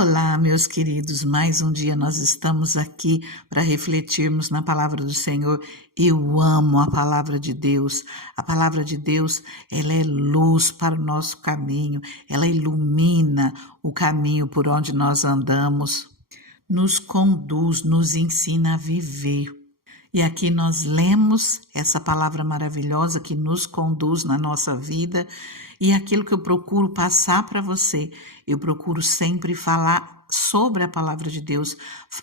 Olá, meus queridos, mais um dia nós estamos aqui para refletirmos na palavra do Senhor. Eu amo a palavra de Deus. A palavra de Deus, ela é luz para o nosso caminho, ela ilumina o caminho por onde nós andamos, nos conduz, nos ensina a viver. E aqui nós lemos essa palavra maravilhosa que nos conduz na nossa vida, e aquilo que eu procuro passar para você, eu procuro sempre falar sobre a palavra de Deus,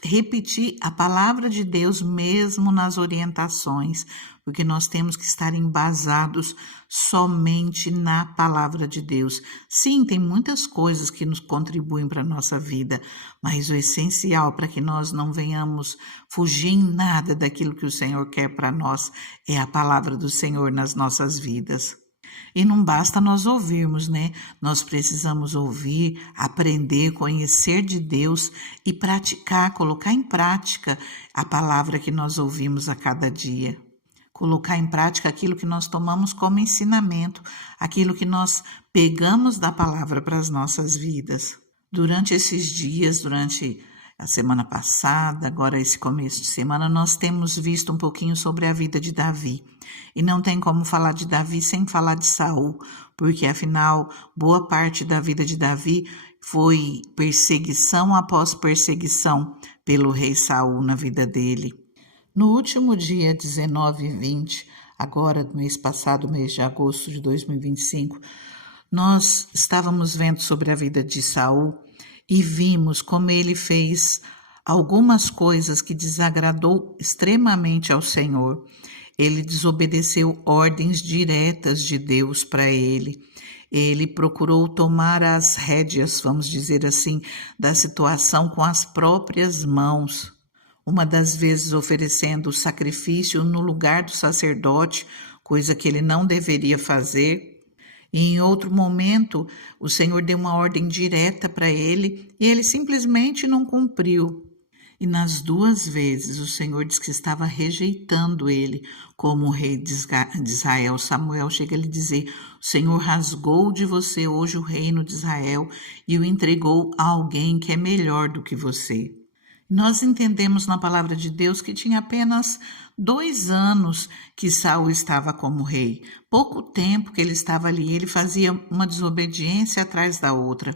repetir a palavra de Deus mesmo nas orientações, porque nós temos que estar embasados somente na palavra de Deus. Sim, tem muitas coisas que nos contribuem para a nossa vida, mas o essencial para que nós não venhamos fugir em nada daquilo que o Senhor quer para nós é a palavra do Senhor nas nossas vidas. E não basta nós ouvirmos, né? Nós precisamos ouvir, aprender, conhecer de Deus e praticar, colocar em prática a palavra que nós ouvimos a cada dia. Colocar em prática aquilo que nós tomamos como ensinamento, aquilo que nós pegamos da palavra para as nossas vidas. Durante esses dias, durante a semana passada, agora esse começo de semana, nós temos visto um pouquinho sobre a vida de Davi. E não tem como falar de Davi sem falar de Saul, porque afinal, boa parte da vida de Davi foi perseguição após perseguição pelo rei Saul na vida dele. No último dia 19 e 20, agora do mês passado, mês de agosto de 2025, nós estávamos vendo sobre a vida de Saul e vimos como ele fez algumas coisas que desagradou extremamente ao Senhor. Ele desobedeceu ordens diretas de Deus para ele. Ele procurou tomar as rédeas, vamos dizer assim, da situação com as próprias mãos. Uma das vezes oferecendo o sacrifício no lugar do sacerdote, coisa que ele não deveria fazer. E em outro momento, o Senhor deu uma ordem direta para ele e ele simplesmente não cumpriu. E nas duas vezes o Senhor diz que estava rejeitando ele como rei de Israel. Samuel chega a lhe dizer: o Senhor rasgou de você hoje o reino de Israel e o entregou a alguém que é melhor do que você. Nós entendemos na palavra de Deus que tinha apenas 2 anos que Saul estava como rei. Pouco tempo que ele estava ali, ele fazia uma desobediência atrás da outra.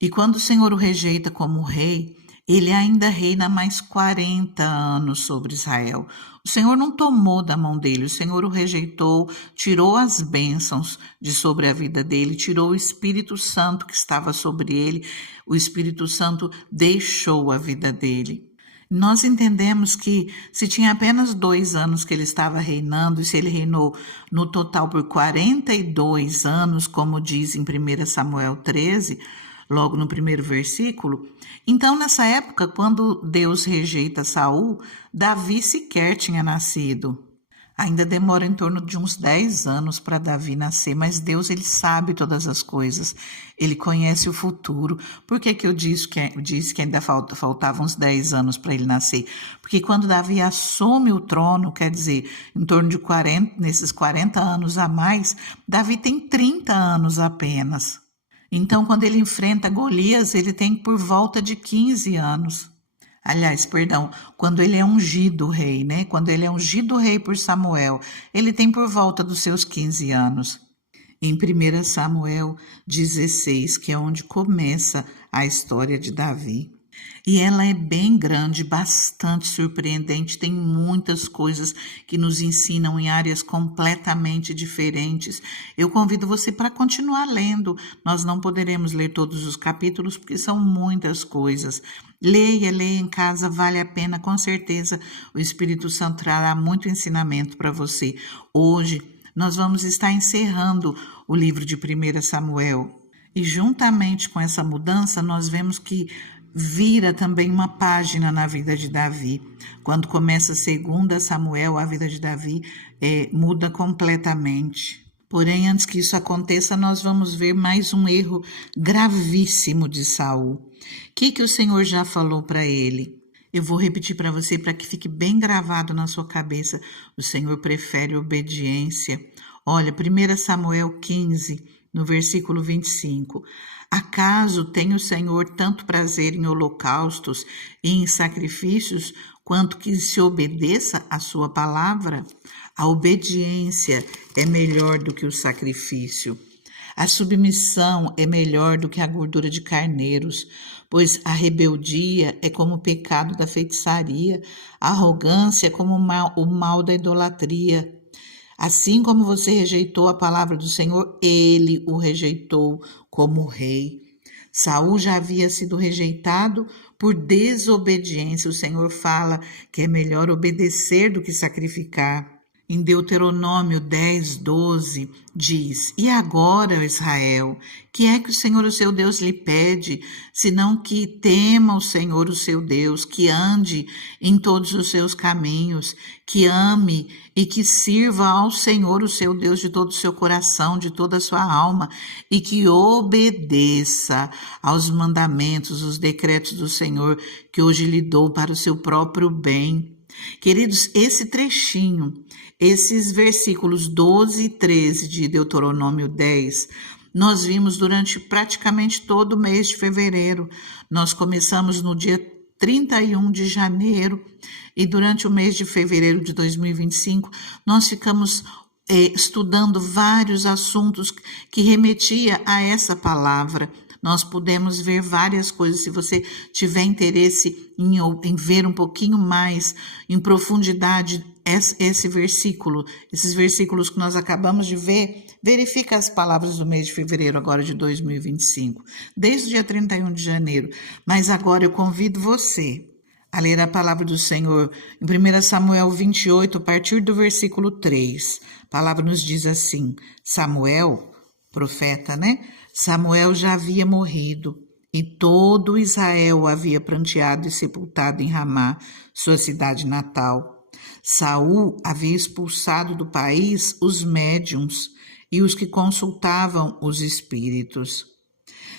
E quando o Senhor o rejeita como rei, ele ainda reina mais 40 anos sobre Israel. O Senhor não tomou da mão dele, o Senhor o rejeitou, tirou as bênçãos de sobre a vida dele, tirou o Espírito Santo que estava sobre ele, o Espírito Santo deixou a vida dele. Nós entendemos que se tinha apenas 2 anos que ele estava reinando, e se ele reinou no total por 42 anos, como diz em 1 Samuel 13, logo no primeiro versículo, então nessa época, quando Deus rejeita Saul, Davi sequer tinha nascido. Ainda demora em torno de uns 10 anos para Davi nascer, mas Deus, ele sabe todas as coisas, ele conhece o futuro. Por que eu disse que ainda faltavam uns 10 anos para ele nascer? Porque quando Davi assume o trono, quer dizer, em torno de 40, nesses 40 anos a mais, Davi tem 30 anos apenas. Então, quando ele enfrenta Golias, ele tem por volta de 15 anos. Aliás, perdão, quando ele é ungido rei, né? Quando ele é ungido rei por Samuel, ele tem por volta dos seus 15 anos. Em 1 Samuel 16, que é onde começa a história de Davi. E ela é bem grande, bastante surpreendente, tem muitas coisas que nos ensinam em áreas completamente diferentes. Eu convido você para continuar lendo, nós não poderemos ler todos os capítulos porque são muitas coisas. Leia em casa, vale a pena, com certeza o Espírito Santo trará muito ensinamento para você. Hoje nós vamos estar encerrando o livro de 1 Samuel e juntamente com essa mudança nós vemos que vira também uma página na vida de Davi. Quando começa 2 Samuel, a vida de Davi muda completamente. Porém, antes que isso aconteça, nós vamos ver mais um erro gravíssimo de Saul. O que o Senhor já falou para ele? Eu vou repetir para você para que fique bem gravado na sua cabeça. O Senhor prefere obediência. Olha, 1 Samuel 15, no versículo 25. Acaso tem o Senhor tanto prazer em holocaustos e em sacrifícios, quanto que se obedeça à sua palavra? A obediência é melhor do que o sacrifício. A submissão é melhor do que a gordura de carneiros, pois a rebeldia é como o pecado da feitiçaria, a arrogância é como o mal da idolatria. Assim como você rejeitou a palavra do Senhor, ele o rejeitou como rei. Saul já havia sido rejeitado por desobediência. O Senhor fala que é melhor obedecer do que sacrificar. Em Deuteronômio 10, 12, diz: E agora, Israel, que é que o Senhor, o seu Deus, lhe pede, senão que tema o Senhor, o seu Deus, que ande em todos os seus caminhos, que ame e que sirva ao Senhor, o seu Deus, de todo o seu coração, de toda a sua alma, e que obedeça aos mandamentos, os decretos do Senhor, que hoje lhe dou para o seu próprio bem. Queridos, esse trechinho, esses versículos 12 e 13 de Deuteronômio 10, nós vimos durante praticamente todo o mês de fevereiro. Nós começamos no dia 31 de janeiro e durante o mês de fevereiro de 2025, nós ficamos estudando vários assuntos que remetia a essa palavra. Nós podemos ver várias coisas. Se você tiver interesse em ver um pouquinho mais em profundidade esse versículo, esses versículos que nós acabamos de ver, verifica as palavras do mês de fevereiro agora de 2025, desde o dia 31 de janeiro. Mas agora eu convido você a ler a palavra do Senhor em 1 Samuel 28, a partir do versículo 3. A palavra nos diz assim: Samuel, profeta, né? Samuel já havia morrido e todo Israel o havia pranteado e sepultado em Ramá, sua cidade natal. Saul havia expulsado do país os médiuns e os que consultavam os espíritos.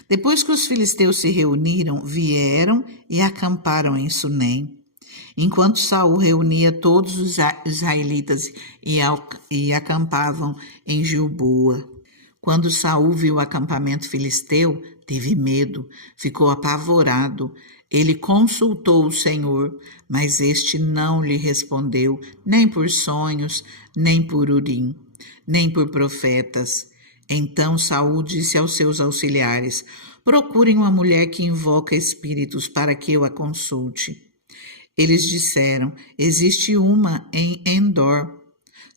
Depois que os filisteus se reuniram, vieram e acamparam em Sunem. Enquanto Saul reunia todos os israelitas e acampavam em Gilboa. Quando Saul viu o acampamento filisteu, teve medo, ficou apavorado. Ele consultou o Senhor, mas este não lhe respondeu, nem por sonhos, nem por Urim, nem por profetas. Então Saul disse aos seus auxiliares: Procurem uma mulher que invoca espíritos para que eu a consulte. Eles disseram: Existe uma em Endor.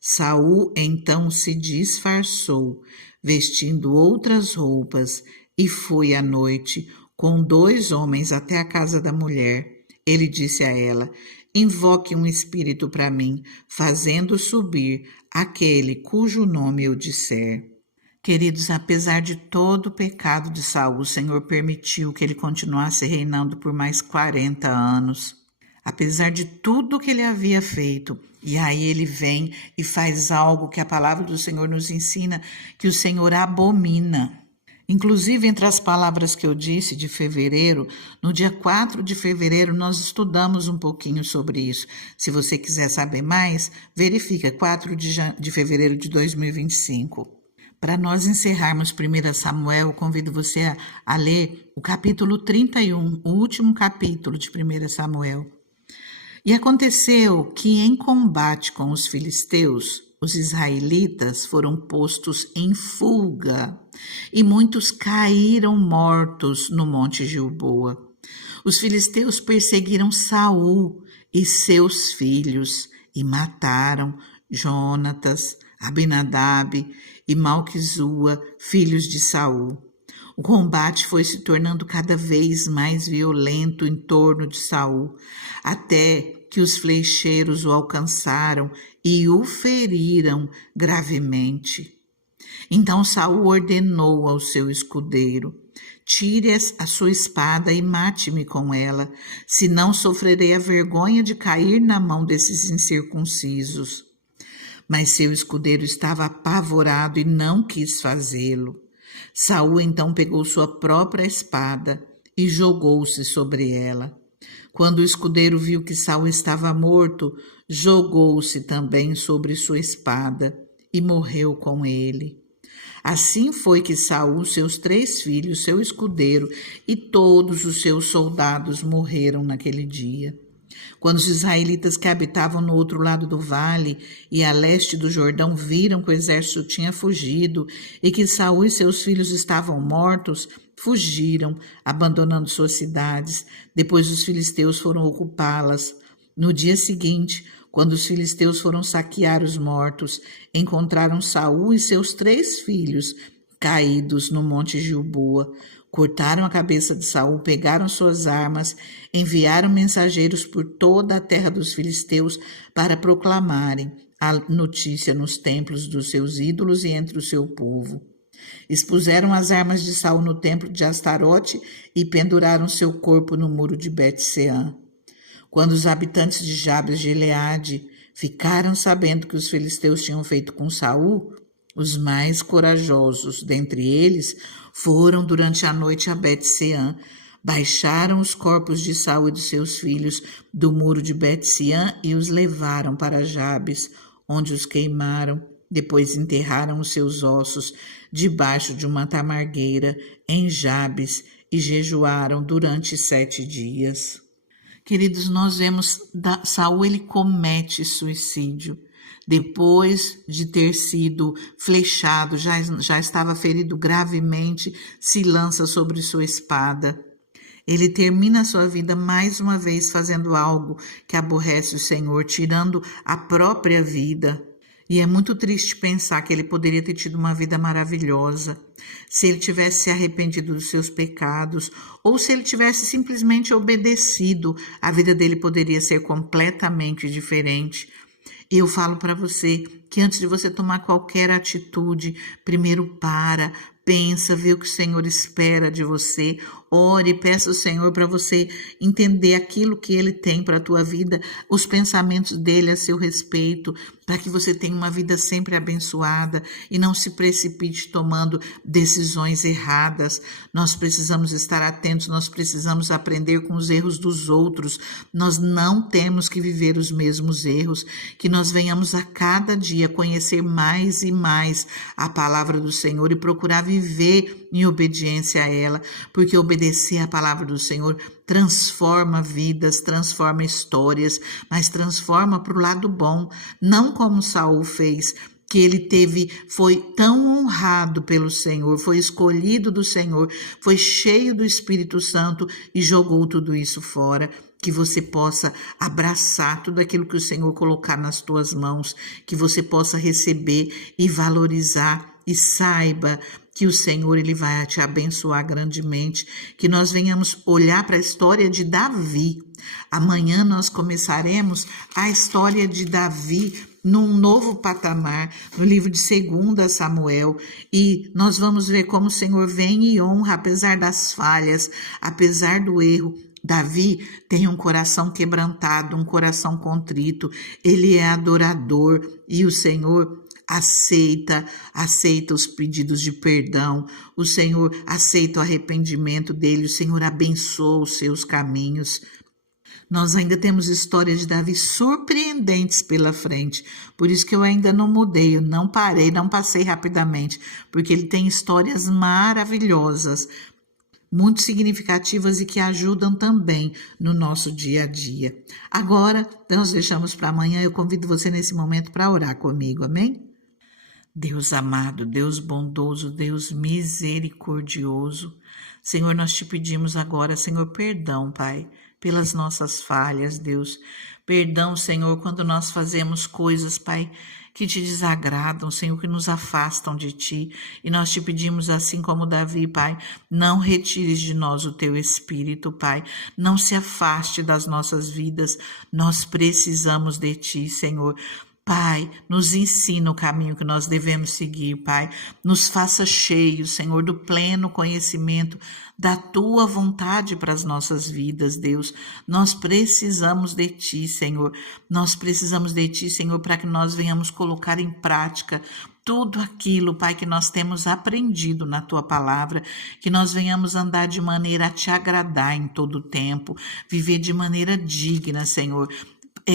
Saul então se disfarçou, vestindo outras roupas, e foi à noite com 2 homens até a casa da mulher. Ele disse a ela: Invoque um espírito para mim, fazendo subir aquele cujo nome eu disser. Queridos, apesar de todo o pecado de Saul, o Senhor permitiu que ele continuasse reinando por mais 40 anos. Apesar de tudo que ele havia feito, e aí ele vem e faz algo que a palavra do Senhor nos ensina, que o Senhor abomina. Inclusive, entre as palavras que eu disse de fevereiro, no dia 4 de fevereiro, nós estudamos um pouquinho sobre isso. Se você quiser saber mais, verifica 4 de fevereiro de 2025. Para nós encerrarmos 1 Samuel, eu convido você a ler o capítulo 31, o último capítulo de 1 Samuel. E aconteceu que em combate com os filisteus, os israelitas foram postos em fuga, e muitos caíram mortos no monte Gilboa. Os filisteus perseguiram Saul e seus filhos, e mataram Jonatas, Abinadab e Malquizua, filhos de Saul. O combate foi se tornando cada vez mais violento em torno de Saul, até que os flecheiros o alcançaram e o feriram gravemente. Então Saul ordenou ao seu escudeiro: Tire a sua espada e mate-me com ela, senão sofrerei a vergonha de cair na mão desses incircuncisos. Mas seu escudeiro estava apavorado e não quis fazê-lo. Saul então pegou sua própria espada e jogou-se sobre ela. Quando o escudeiro viu que Saul estava morto, jogou-se também sobre sua espada e morreu com ele. Assim foi que Saul, seus 3 filhos, seu escudeiro e todos os seus soldados morreram naquele dia. Quando os israelitas que habitavam no outro lado do vale e a leste do Jordão viram que o exército tinha fugido e que Saul e seus filhos estavam mortos, fugiram, abandonando suas cidades. Depois os filisteus foram ocupá-las. No dia seguinte, quando os filisteus foram saquear os mortos, encontraram Saul e seus 3 filhos caídos no monte Gilboa. Cortaram a cabeça de Saul, pegaram suas armas, enviaram mensageiros por toda a terra dos filisteus para proclamarem a notícia nos templos dos seus ídolos e entre o seu povo. Expuseram as armas de Saul no templo de Astarote e penduraram seu corpo no muro de Bet-seã. Quando os habitantes de Jabes de Gileade ficaram sabendo que os filisteus tinham feito com Saul, os mais corajosos dentre eles foram durante a noite a Bet-seã, baixaram os corpos de Saul e dos seus filhos do muro de Bet-seã e os levaram para Jabes, onde os queimaram. Depois enterraram os seus ossos debaixo de uma tamargueira em Jabes e jejuaram durante 7 dias. Queridos, nós vemos Saul, ele comete suicídio. Depois de ter sido flechado, já estava ferido gravemente, se lança sobre sua espada. Ele termina sua vida mais uma vez fazendo algo que aborrece o Senhor, tirando a própria vida. E é muito triste pensar que ele poderia ter tido uma vida maravilhosa, se ele tivesse se arrependido dos seus pecados, ou se ele tivesse simplesmente obedecido, a vida dele poderia ser completamente diferente. E eu falo para você que antes de você tomar qualquer atitude, primeiro pensa, vê o que o Senhor espera de você, ore, peça ao Senhor para você entender aquilo que Ele tem para a tua vida, os pensamentos dEle a seu respeito, para que você tenha uma vida sempre abençoada e não se precipite tomando decisões erradas. Nós precisamos estar atentos, nós precisamos aprender com os erros dos outros, nós não temos que viver os mesmos erros, que nós venhamos a cada dia conhecer mais e mais a palavra do Senhor e procurar viver em obediência a ela, porque obedecer à palavra do Senhor transforma vidas, transforma histórias, mas transforma para o lado bom, não como Saul fez, que ele foi tão honrado pelo Senhor, foi escolhido do Senhor, foi cheio do Espírito Santo e jogou tudo isso fora. Que você possa abraçar tudo aquilo que o Senhor colocar nas tuas mãos, que você possa receber e valorizar e saiba que o Senhor ele vai te abençoar grandemente, que nós venhamos olhar para a história de Davi. Amanhã nós começaremos a história de Davi num novo patamar, no livro de 2 Samuel, e nós vamos ver como o Senhor vem e honra, apesar das falhas, apesar do erro. Davi tem um coração quebrantado, um coração contrito, ele é adorador e o Senhor aceita os pedidos de perdão, o Senhor aceita o arrependimento dele, o Senhor abençoa os seus caminhos. Nós ainda temos histórias de Davi surpreendentes pela frente, por isso que eu ainda não mudei, eu não parei, não passei rapidamente, porque ele tem histórias maravilhosas, muito significativas e que ajudam também no nosso dia a dia. Agora, nós deixamos para amanhã, eu convido você nesse momento para orar comigo, amém? Deus amado, Deus bondoso, Deus misericordioso, Senhor, nós te pedimos agora, Senhor, perdão, Pai, pelas nossas falhas, Deus. Perdão, Senhor, quando nós fazemos coisas, Pai, que te desagradam, Senhor, que nos afastam de Ti. E nós te pedimos, assim como Davi, Pai, não retires de nós o Teu Espírito, Pai. Não se afaste das nossas vidas. Nós precisamos de Ti, Senhor. Pai, nos ensina o caminho que nós devemos seguir, Pai. Nos faça cheios, Senhor, do pleno conhecimento da Tua vontade para as nossas vidas, Deus. Nós precisamos de Ti, Senhor. Nós precisamos de Ti, Senhor, para que nós venhamos colocar em prática tudo aquilo, Pai, que nós temos aprendido na Tua palavra, que nós venhamos andar de maneira a Te agradar em todo o tempo, viver de maneira digna, Senhor.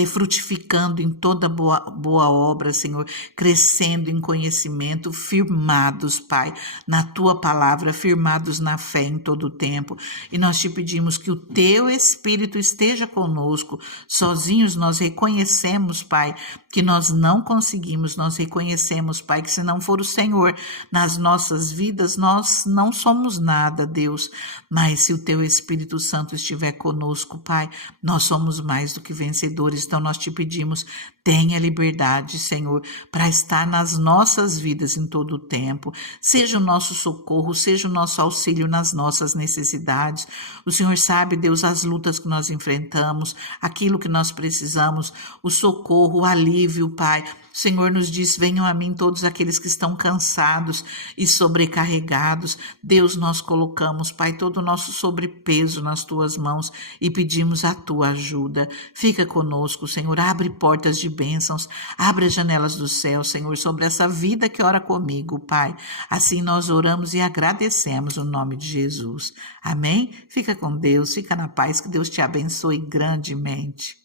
frutificando em toda boa obra, Senhor, crescendo em conhecimento, firmados, Pai, na Tua palavra, firmados na fé em todo o tempo. E nós te pedimos que o Teu Espírito esteja conosco. Sozinhos nós reconhecemos, Pai, que nós não conseguimos, nós reconhecemos, Pai, que se não for o Senhor nas nossas vidas, nós não somos nada, Deus. Mas se o Teu Espírito Santo estiver conosco, Pai, nós somos mais do que vencedores. Então nós te pedimos, tenha liberdade, Senhor, para estar nas nossas vidas em todo o tempo. Seja o nosso socorro, seja o nosso auxílio nas nossas necessidades. O Senhor sabe, Deus, as lutas que nós enfrentamos, aquilo que nós precisamos, o socorro, o alívio, Pai. O Senhor nos diz, venham a mim todos aqueles que estão cansados e sobrecarregados. Deus, nós colocamos, Pai, todo o nosso sobrepeso nas Tuas mãos e pedimos a Tua ajuda. Fica conosco, Senhor, abre portas de bênçãos, abre as janelas do céu, Senhor, sobre essa vida que ora comigo, Pai. Assim nós oramos e agradecemos no nome de Jesus. Amém? Fica com Deus, fica na paz, que Deus te abençoe grandemente.